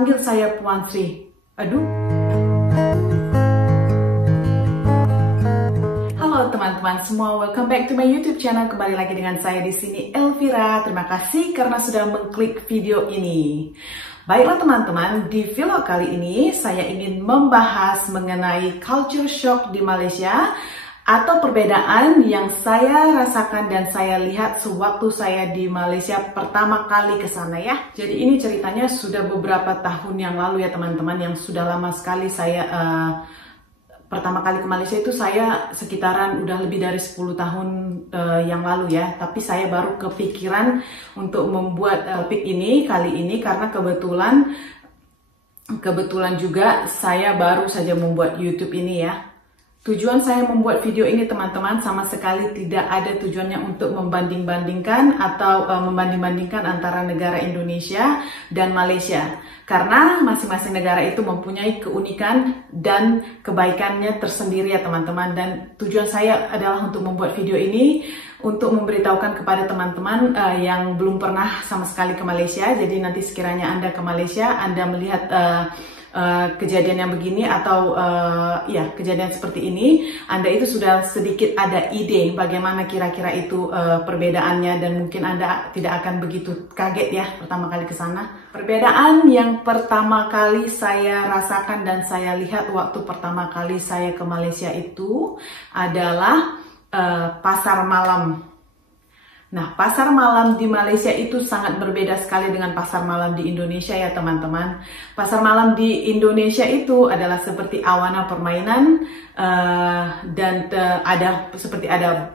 Panggil saya Puan Sri. Aduh. Halo teman-teman semua, welcome back to my YouTube channel. Kembali lagi dengan saya di sini, Elvira. Terima kasih karena sudah mengklik video ini. Baiklah teman-teman, di vlog kali ini saya ingin membahas mengenai culture shock di Malaysia atau perbedaan yang saya rasakan dan saya lihat sewaktu saya di Malaysia pertama kali ke sana ya. Jadi ini ceritanya sudah beberapa tahun yang lalu ya teman-teman, yang sudah lama sekali saya pertama kali ke Malaysia itu saya sekitaran udah lebih dari 10 tahun yang lalu ya. Tapi saya baru kepikiran untuk membuat topik ini kali ini karena kebetulan juga saya baru saja membuat YouTube ini ya. Tujuan saya membuat video ini teman-teman sama sekali tidak ada tujuannya untuk membanding-bandingkan atau membanding-bandingkan antara negara Indonesia dan Malaysia. Karena masing-masing negara itu mempunyai keunikan dan kebaikannya tersendiri ya teman-teman. Dan tujuan saya adalah untuk membuat video ini untuk memberitahukan kepada teman-teman yang belum pernah sama sekali ke Malaysia. Jadi nanti sekiranya Anda ke Malaysia, Anda melihat kejadian yang begini atau ya kejadian seperti ini, Anda itu sudah sedikit ada ide bagaimana kira-kira itu perbedaannya, dan mungkin Anda tidak akan begitu kaget ya pertama kali ke sana. Perbedaan yang pertama kali saya rasakan dan saya lihat waktu pertama kali saya ke Malaysia itu adalah pasar malam. Nah, pasar malam di Malaysia itu sangat berbeda sekali dengan pasar malam di Indonesia ya teman-teman. Pasar malam di Indonesia itu adalah seperti awana permainan dan ada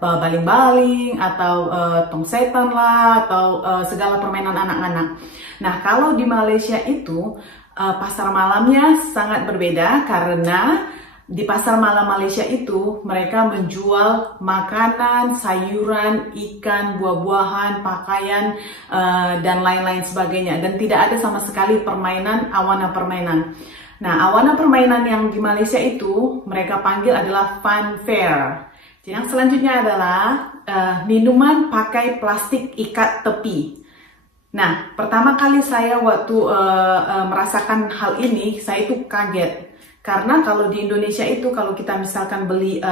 baling-baling atau tong setan lah atau segala permainan anak-anak. Nah, kalau di Malaysia itu pasar malamnya sangat berbeda karena di pasar malam Malaysia itu mereka menjual makanan, sayuran, ikan, buah-buahan, pakaian, dan lain-lain sebagainya. Dan tidak ada sama sekali permainan, awana permainan. Nah, awana permainan yang di Malaysia itu mereka panggil adalah fun fair. Yang selanjutnya adalah minuman pakai plastik ikat tepi. Nah, pertama kali saya waktu merasakan hal ini, saya itu kaget. Karena kalau di Indonesia itu kalau kita misalkan beli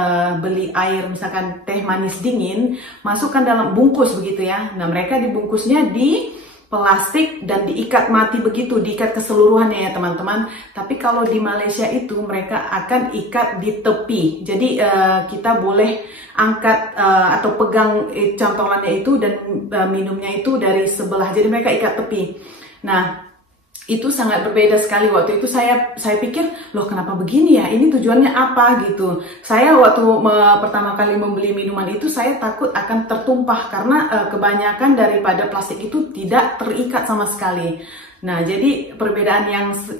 air, misalkan teh manis dingin, masukkan dalam bungkus begitu ya. Nah, mereka dibungkusnya di plastik dan diikat mati begitu, diikat keseluruhannya ya teman-teman. Tapi kalau di Malaysia itu mereka akan ikat di tepi. Jadi kita boleh angkat atau pegang cantolannya itu dan minumnya itu dari sebelah. Jadi mereka ikat tepi. Nah, itu sangat berbeda sekali. Waktu itu saya pikir, loh kenapa begini ya, ini tujuannya apa gitu. Saya waktu pertama kali membeli minuman itu saya takut akan tertumpah karena kebanyakan daripada plastik itu tidak terikat sama sekali. Nah, jadi perbedaan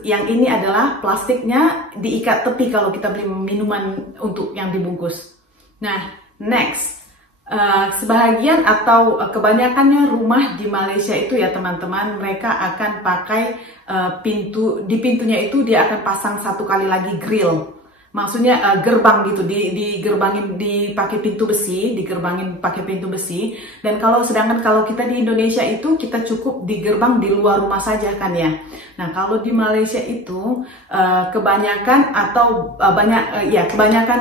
yang ini adalah plastiknya diikat tepi kalau kita beli minuman untuk yang dibungkus. Nah, next. Sebahagian atau kebanyakannya rumah di Malaysia itu ya teman-teman, mereka akan pakai di pintunya itu dia akan pasang satu kali lagi grill. Maksudnya gerbang gitu, digerbangin dipakai pintu besi, digerbangin pakai pintu besi. Dan sedangkan kalau kita di Indonesia itu kita cukup digerbang di luar rumah saja kan ya. Nah, kalau di Malaysia itu kebanyakan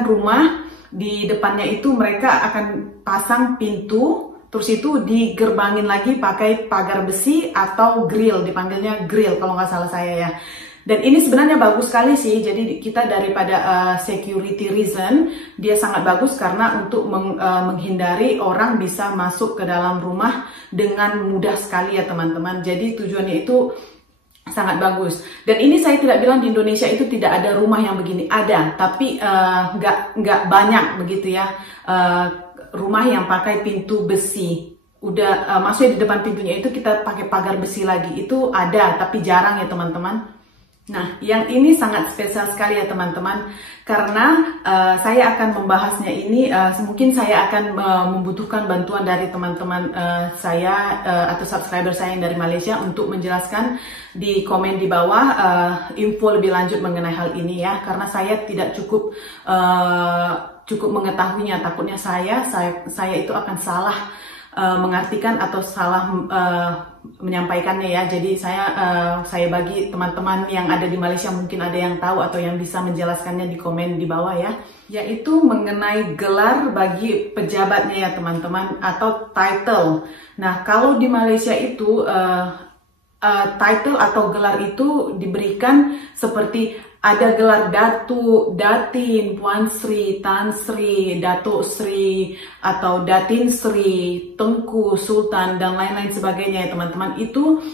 rumah di depannya itu mereka akan pasang pintu, terus itu digerbangin lagi pakai pagar besi atau grill, dipanggilnya grill kalau nggak salah saya ya. Dan ini sebenarnya bagus sekali sih, jadi kita daripada security reason, dia sangat bagus karena untuk menghindari orang bisa masuk ke dalam rumah dengan mudah sekali ya teman-teman. Jadi tujuannya itu sangat bagus. Dan ini saya tidak bilang di Indonesia itu tidak ada rumah yang begini, ada, tapi nggak banyak begitu ya. Rumah yang pakai pintu besi, maksudnya di depan pintunya itu kita pakai pagar besi lagi, itu ada tapi jarang ya teman-teman. Nah, yang ini sangat spesial sekali ya teman-teman, karena saya akan membahasnya ini, mungkin saya akan membutuhkan bantuan dari teman-teman saya atau subscriber saya yang dari Malaysia untuk menjelaskan di komen di bawah info lebih lanjut mengenai hal ini ya, karena saya tidak cukup mengetahuinya, takutnya saya itu akan salah mengartikan atau salah menyampaikannya ya. Jadi saya bagi teman-teman yang ada di Malaysia, mungkin ada yang tahu atau yang bisa menjelaskannya di komen di bawah ya. Yaitu mengenai gelar bagi pejabatnya ya teman-teman, atau title. Nah, kalau di Malaysia itu title atau gelar itu diberikan seperti ada gelar Datu, Datin, Puan Sri, Tan Sri, Datuk Sri, atau Datin Sri, Tengku, Sultan, dan lain-lain sebagainya ya teman-teman. Itu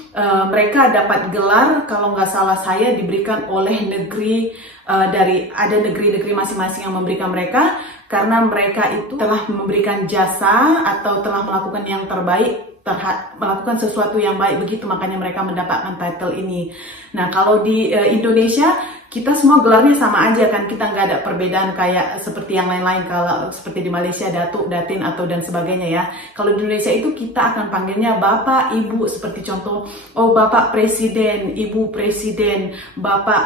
mereka dapat gelar, kalau nggak salah saya, diberikan oleh negeri, ada negeri-negeri masing-masing yang memberikan mereka, karena mereka itu telah memberikan jasa atau telah melakukan yang terbaik, melakukan sesuatu yang baik, begitu makanya mereka mendapatkan title ini. Nah, kalau di Indonesia kita semua gelarnya sama aja kan, kita nggak ada perbedaan kayak seperti yang lain-lain. Kalau seperti di Malaysia Datuk, Datin, atau dan sebagainya ya. Kalau di Indonesia itu kita akan panggilnya Bapak, Ibu, seperti contoh, oh Bapak Presiden, Ibu Presiden, Bapak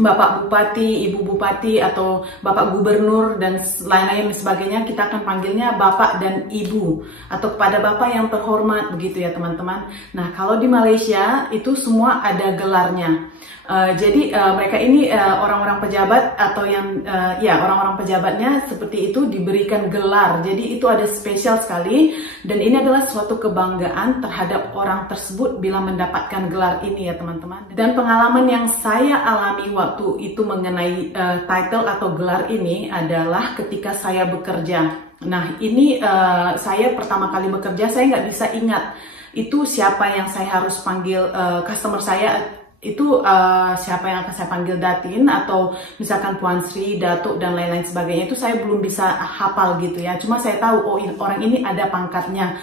Bupati, Ibu Bupati, atau Bapak Gubernur, dan lain-lain sebagainya. Kita akan panggilnya Bapak dan Ibu, atau kepada Bapak yang terhormat, begitu ya teman-teman. Nah, kalau di Malaysia itu semua ada gelarnya. Jadi mereka ini orang-orang pejabat, atau yang orang-orang pejabatnya seperti itu diberikan gelar. Jadi itu ada spesial sekali, dan ini adalah suatu kebanggaan terhadap orang tersebut bila mendapatkan gelar ini ya teman-teman. Dan pengalaman yang saya alami waktu itu mengenai title atau gelar ini adalah ketika saya bekerja. Nah, ini saya pertama kali bekerja, saya nggak bisa ingat itu siapa yang saya harus panggil customer saya. Itu siapa yang akan saya panggil Datin, atau misalkan Puan Sri, Datuk, dan lain-lain sebagainya. Itu saya belum bisa hafal gitu ya. Cuma saya tahu, oh orang ini ada pangkatnya.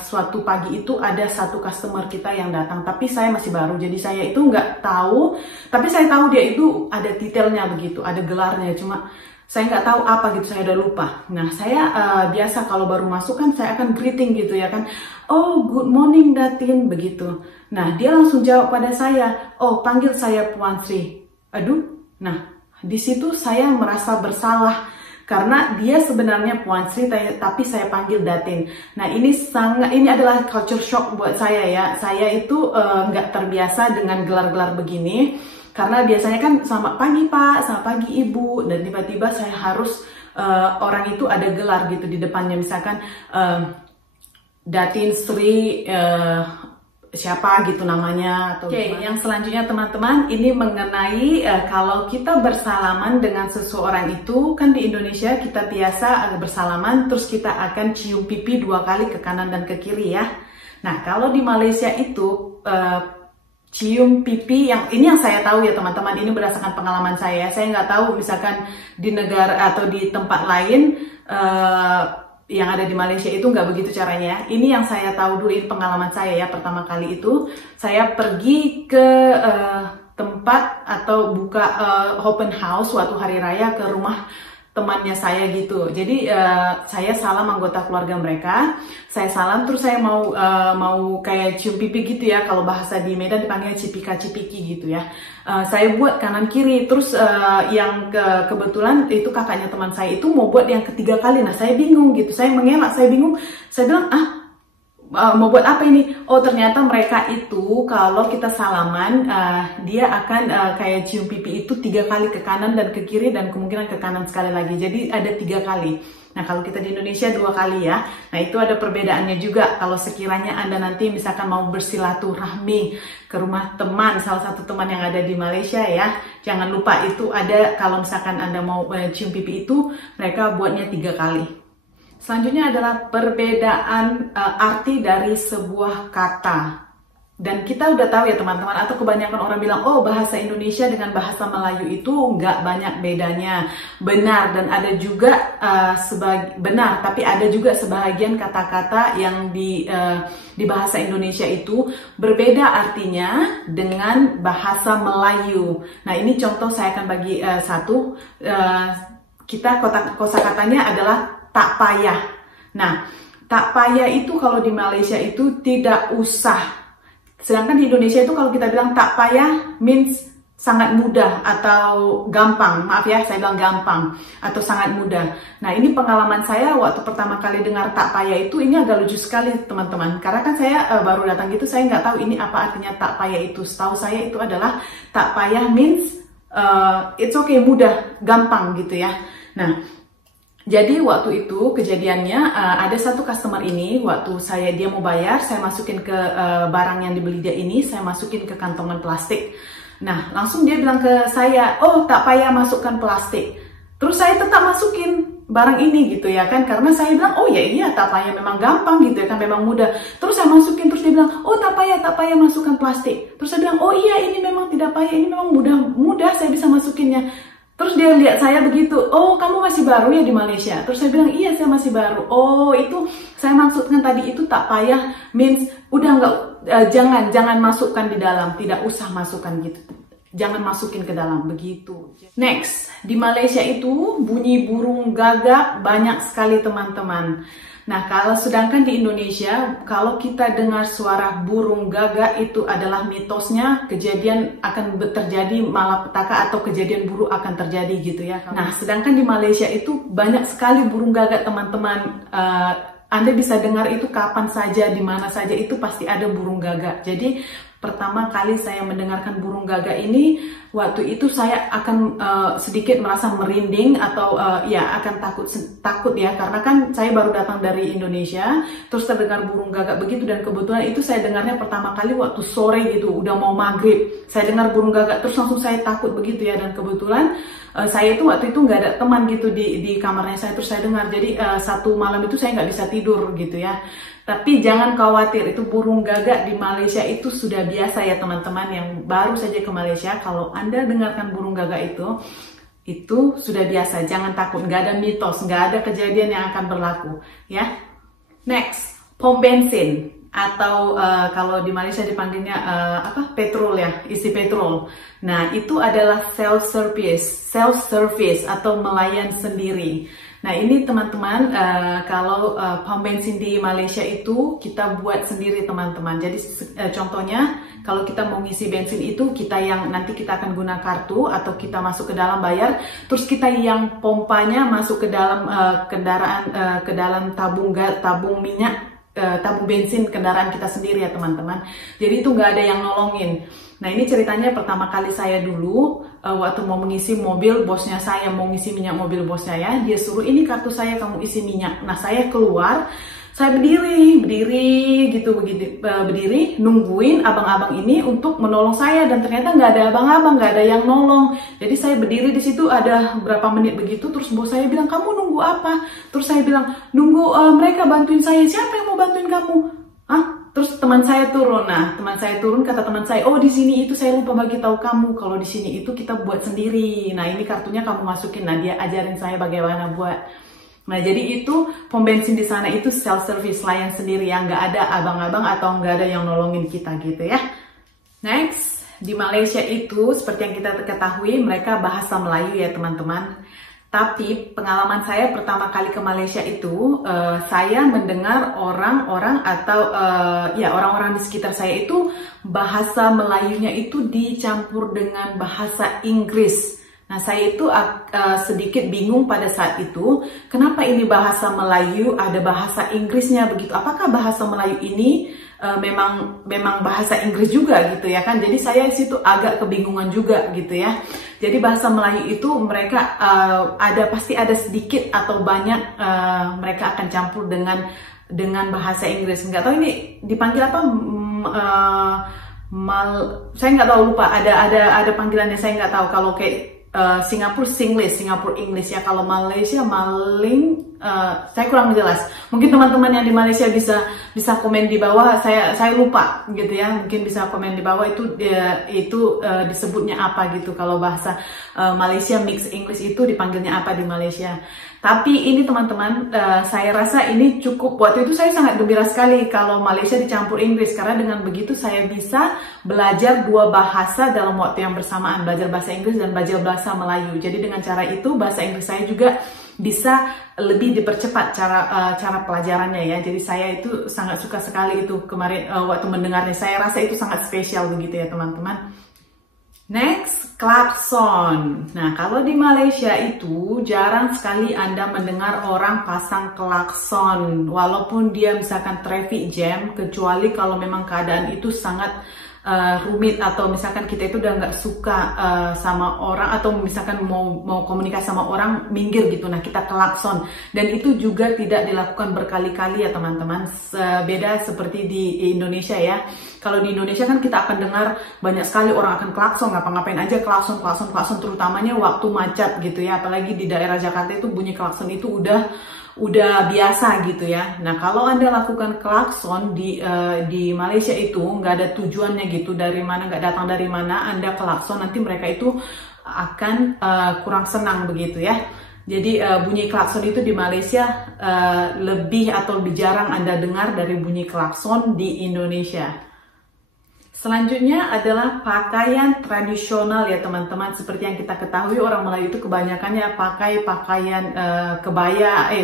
Suatu pagi itu ada satu customer kita yang datang, tapi saya masih baru, jadi saya itu nggak tahu. Tapi saya tahu dia itu ada detailnya begitu, ada gelarnya. Cuma saya nggak tahu apa gitu, saya udah lupa. Nah, saya biasa kalau baru masuk kan saya akan greeting gitu ya kan. Oh, good morning Datin, begitu. Nah, dia langsung jawab pada saya, oh panggil saya Puan Sri. Aduh, nah di situ saya merasa bersalah. Karena dia sebenarnya Puan Sri, tapi saya panggil Datin. Nah, ini adalah culture shock buat saya ya. Saya itu nggak terbiasa dengan gelar-gelar begini. Karena biasanya kan selamat pagi Pak, selamat pagi Ibu, dan tiba-tiba saya harus orang itu ada gelar gitu di depannya, misalkan Datin Sri siapa gitu namanya. Oke, yang selanjutnya teman-teman, ini mengenai kalau kita bersalaman dengan seseorang itu, kan di Indonesia kita biasa bersalaman terus kita akan cium pipi 2 kali ke kanan dan ke kiri ya. Nah, kalau di Malaysia itu cium pipi, ini yang saya tahu ya teman-teman, ini berdasarkan pengalaman saya nggak tahu misalkan di negara atau di tempat lain yang ada di Malaysia itu nggak begitu caranya. Ini yang saya tahu dulu, ini pengalaman saya ya. Pertama kali itu saya pergi ke tempat atau buka open house suatu hari raya ke rumah temannya saya gitu. Jadi saya salam anggota keluarga mereka, saya salam terus saya mau kayak cium pipi gitu ya. Kalau bahasa di Medan dipanggil cipika-cipiki gitu ya. Saya buat kanan kiri, terus yang kebetulan itu kakaknya teman saya itu mau buat yang ketiga kali. Nah, saya bingung gitu, saya mengelak, saya bingung, saya bilang mau buat apa ini? Oh, ternyata mereka itu kalau kita salaman dia akan kayak cium pipi itu 3 kali ke kanan dan ke kiri, dan kemungkinan ke kanan sekali lagi. Jadi ada 3 kali. Nah, kalau kita di Indonesia 2 kali ya. Nah, itu ada perbedaannya juga. Kalau sekiranya Anda nanti misalkan mau bersilaturahmi ke rumah teman, salah satu teman yang ada di Malaysia ya, jangan lupa itu ada, kalau misalkan Anda mau cium pipi itu, mereka buatnya 3 kali. Selanjutnya adalah perbedaan arti dari sebuah kata. Dan kita udah tahu ya teman-teman, atau kebanyakan orang bilang, oh bahasa Indonesia dengan bahasa Melayu itu nggak banyak bedanya. Benar, dan ada juga benar, tapi ada juga sebahagian kata-kata yang di bahasa Indonesia itu berbeda artinya dengan bahasa Melayu. Nah, ini contoh saya akan bagi satu. Kita kosakatanya adalah tak payah. Nah, tak payah itu kalau di Malaysia itu tidak usah. Sedangkan di Indonesia itu kalau kita bilang tak payah means sangat mudah atau gampang, maaf ya saya bilang gampang atau sangat mudah. Nah ini pengalaman saya waktu pertama kali dengar tak payah itu, ini agak lucu sekali teman-teman, karena kan saya baru datang gitu, saya nggak tahu ini apa artinya tak payah itu. Setahu saya itu adalah tak payah means it's okay, mudah, gampang gitu ya. Nah jadi waktu itu kejadiannya ada satu customer ini, waktu dia mau bayar, saya masukin ke barang yang dibeli dia ini, saya masukin ke kantongan plastik. Nah, langsung dia bilang ke saya, oh tak payah masukkan plastik. Terus saya tetap masukin barang ini gitu ya kan, karena saya bilang, oh ya iya tak payah memang gampang gitu ya kan, memang mudah. Terus saya masukin, terus dia bilang, oh tak payah masukkan plastik. Terus saya bilang, oh iya ini memang tidak payah, ini memang mudah saya bisa masukinnya. Terus dia lihat saya begitu, oh kamu masih baru ya di Malaysia? Terus saya bilang, iya saya masih baru. Oh itu saya maksudkan tadi itu tak payah means udah nggak, jangan masukkan di dalam, tidak usah masukkan gitu, jangan masukin ke dalam begitu. Next, di Malaysia itu bunyi burung gagak banyak sekali teman-teman. Nah kalau sedangkan di Indonesia, kalau kita dengar suara burung gagak itu adalah mitosnya kejadian akan terjadi malapetaka atau kejadian buruk akan terjadi gitu ya. Nah sedangkan di Malaysia itu banyak sekali burung gagak teman-teman. Anda bisa dengar itu kapan saja, di mana saja itu pasti ada burung gagak. Jadi pertama kali saya mendengarkan burung gagak ini, waktu itu saya akan sedikit merasa merinding atau ya akan takut ya, karena kan saya baru datang dari Indonesia, terus terdengar burung gagak begitu, dan kebetulan itu saya dengarnya pertama kali waktu sore gitu, udah mau maghrib, saya dengar burung gagak, terus langsung saya takut begitu ya, dan kebetulan saya itu waktu itu nggak ada teman gitu di kamarnya saya, terus saya dengar, jadi satu malam itu saya nggak bisa tidur gitu ya. Tapi jangan khawatir, itu burung gagak di Malaysia itu sudah biasa ya teman-teman yang baru saja ke Malaysia. Kalau Anda dengarkan burung gagak itu sudah biasa, jangan takut, nggak ada mitos, nggak ada kejadian yang akan berlaku ya. Next, pom bensin atau kalau di Malaysia dipanggilnya petrol ya, isi petrol. Nah itu adalah self service atau melayan sendiri. Nah ini teman-teman, kalau pom bensin di Malaysia itu kita buat sendiri teman-teman. Jadi contohnya kalau kita mau ngisi bensin itu, nanti kita akan guna kartu atau kita masuk ke dalam bayar, terus kita yang pompanya masuk ke dalam kendaraan, ke dalam tabung minyak, tabung bensin kendaraan kita sendiri ya teman-teman. Jadi itu nggak ada yang nolongin. Nah ini ceritanya pertama kali saya dulu waktu mau mengisi mobil bosnya saya, mau ngisi minyak mobil bos saya, dia suruh ini kartu saya kamu isi minyak. Nah saya keluar, saya berdiri gitu, berdiri nungguin abang-abang ini untuk menolong saya, dan ternyata nggak ada abang-abang, nggak ada yang nolong. Jadi saya berdiri di situ ada berapa menit begitu, terus bos saya bilang kamu nunggu apa? Terus saya bilang nunggu mereka bantuin saya. Siapa yang mau bantuin kamu? Terus teman saya turun. Nah, teman saya turun, kata teman saya, oh di sini itu saya lupa bagi tahu kamu, kalau di sini itu kita buat sendiri. Nah, ini kartunya kamu masukin. Nah, dia ajarin saya bagaimana buat. Nah, jadi itu pom bensin di sana itu self service, layan sendiri ya, nggak ada abang-abang atau nggak ada yang nolongin kita gitu ya. Next, di Malaysia itu seperti yang kita ketahui mereka bahasa Melayu ya teman-teman. Tapi pengalaman saya pertama kali ke Malaysia itu, saya mendengar orang-orang atau orang-orang di sekitar saya itu bahasa Melayunya itu dicampur dengan bahasa Inggris. Nah saya itu sedikit bingung pada saat itu, kenapa ini bahasa Melayu ada bahasa Inggrisnya begitu? Apakah bahasa Melayu ini memang bahasa Inggris juga gitu ya kan? Jadi saya situ agak kebingungan juga gitu ya. Jadi bahasa Melayu itu mereka pasti ada sedikit atau banyak mereka akan campur dengan bahasa Inggris. Nggak tahu ini dipanggil apa? Saya nggak tahu, lupa. Ada panggilannya, saya nggak tahu. Kalau kayak Singapura Singlish, Singapura English ya. Kalau Malaysia Maling, saya kurang jelas. Mungkin teman-teman yang di Malaysia bisa komen di bawah. Saya lupa gitu ya. Mungkin bisa komen di bawah itu disebutnya apa gitu. Kalau bahasa Malaysia Mix English itu dipanggilnya apa di Malaysia. Tapi ini teman-teman, saya rasa ini cukup. Waktu itu saya sangat gembira sekali kalau Malaysia dicampur Inggris, karena dengan begitu saya bisa belajar dua bahasa dalam waktu yang bersamaan, belajar bahasa Inggris dan belajar bahasa Melayu. Jadi dengan cara itu bahasa Inggris saya juga bisa lebih dipercepat cara pelajarannya ya. Jadi saya itu sangat suka sekali itu kemarin waktu mendengarnya. Saya rasa itu sangat spesial begitu ya teman-teman. Next, klakson. Nah, kalau di Malaysia itu jarang sekali Anda mendengar orang pasang klakson, walaupun dia misalkan traffic jam, kecuali kalau memang keadaan itu sangat rumit, atau misalkan kita itu udah nggak suka sama orang, atau misalkan mau komunikasi sama orang minggir gitu, nah kita klakson. Dan itu juga tidak dilakukan berkali-kali ya teman-teman, beda seperti di Indonesia ya. Kalau di Indonesia kan kita akan dengar banyak sekali orang akan klakson, ngapa-ngapain aja klakson, terutamanya waktu macet gitu ya, apalagi di daerah Jakarta itu bunyi klakson itu udah biasa gitu ya. Nah, kalau Anda lakukan klakson di Malaysia itu nggak ada tujuannya gitu, dari mana, nggak datang dari mana Anda klakson, nanti mereka itu akan kurang senang begitu ya. Jadi bunyi klakson itu di Malaysia lebih atau lebih jarang Anda dengar dari bunyi klakson di Indonesia. Selanjutnya adalah pakaian tradisional ya teman-teman. Seperti yang kita ketahui, orang Melayu itu kebanyakannya pakai pakaian kebaya,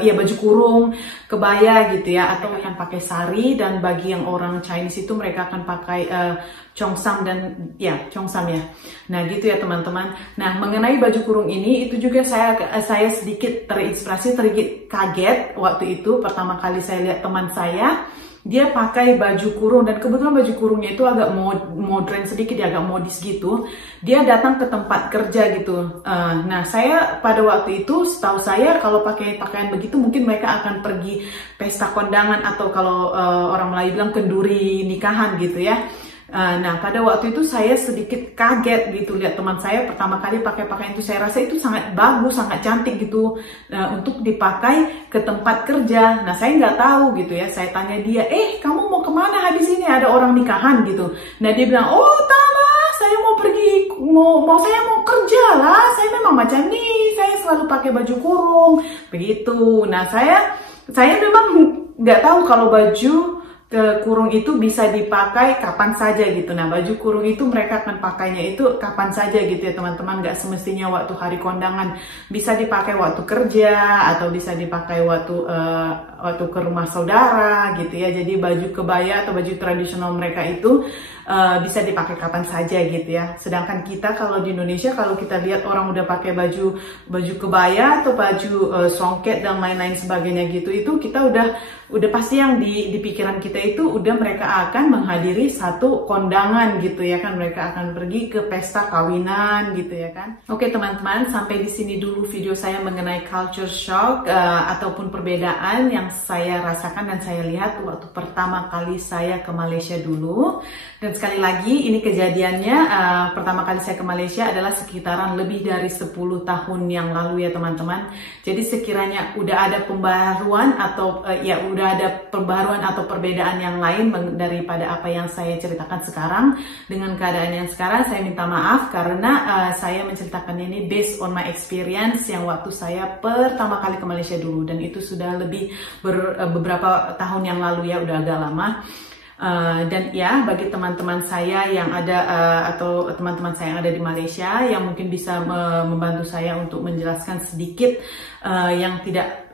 baju kurung, kebaya gitu ya, atau yang pakai sari. Dan bagi yang orang Chinese itu mereka akan pakai chongsam dan chongsam ya. Nah gitu ya teman-teman. Nah mengenai baju kurung ini, itu juga saya sedikit terinspirasi, sedikit kaget waktu itu pertama kali saya lihat teman saya. Dia pakai baju kurung, dan kebetulan baju kurungnya itu agak modern sedikit, agak modis gitu. Dia datang ke tempat kerja gitu. Nah, saya pada waktu itu, setahu saya kalau pakai pakaian begitu mungkin mereka akan pergi pesta kondangan, atau kalau orang Melayu bilang kenduri nikahan gitu ya. Nah, pada waktu itu saya sedikit kaget gitu lihat teman saya pertama kali pakai pakaian itu. Saya rasa itu sangat bagus, sangat cantik gitu untuk dipakai ke tempat kerja. Nah, saya nggak tahu gitu ya. Saya tanya dia, kamu mau kemana habis ini? Ada orang nikahan gitu. Nah, dia bilang, oh Tala, saya mau pergi, saya mau kerja lah. Saya memang macam nih, saya selalu pakai baju kurung begitu. Nah, saya memang nggak tahu kalau baju kurung itu bisa dipakai kapan saja gitu. Nah, baju kurung itu mereka akan pakainya itu kapan saja gitu ya teman-teman. Nggak semestinya waktu hari kondangan, bisa dipakai waktu kerja, atau bisa dipakai waktu ke rumah saudara gitu ya. Jadi baju kebaya atau baju tradisional mereka itu bisa dipakai kapan saja gitu ya. Sedangkan kita kalau di Indonesia, kalau kita lihat orang udah pakai baju kebaya atau baju songket dan lain-lain sebagainya gitu, itu kita udah pasti yang di pikiran kita itu udah mereka akan menghadiri satu kondangan gitu ya kan, mereka akan pergi ke pesta kawinan gitu ya kan. Oke teman-teman, sampai di sini dulu video saya mengenai culture shock ataupun perbedaan yang saya rasakan dan saya lihat waktu pertama kali saya ke Malaysia dulu. Dan sekali lagi ini kejadiannya pertama kali saya ke Malaysia adalah sekitaran lebih dari 10 tahun yang lalu ya teman-teman. Jadi sekiranya udah ada pembaruan atau atau perbedaan yang lain daripada apa yang saya ceritakan sekarang dengan keadaan yang sekarang, saya minta maaf karena saya menceritakannya ini based on my experience yang waktu saya pertama kali ke Malaysia dulu, dan itu sudah lebih beberapa tahun yang lalu ya, udah agak lama. Dan ya, bagi teman-teman saya yang ada atau teman-teman saya yang ada di Malaysia yang mungkin bisa membantu saya untuk menjelaskan sedikit yang tidak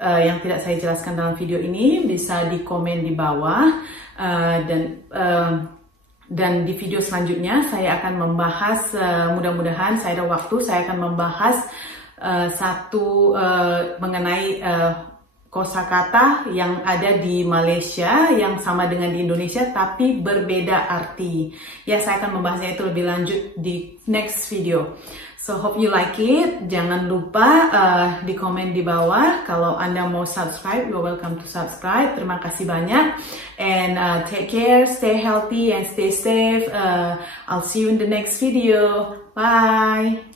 saya jelaskan dalam video ini, bisa di komen di bawah. Dan di video selanjutnya saya akan membahas, mudah-mudahan saya ada waktu, saya akan membahas mengenai kosakata yang ada di Malaysia yang sama dengan di Indonesia tapi berbeda arti. Ya, saya akan membahasnya itu lebih lanjut di next video. So hope you like it. Jangan lupa di komen di bawah. Kalau Anda mau subscribe, you're welcome to subscribe. Terima kasih banyak. And take care, stay healthy and stay safe. I'll see you in the next video. Bye.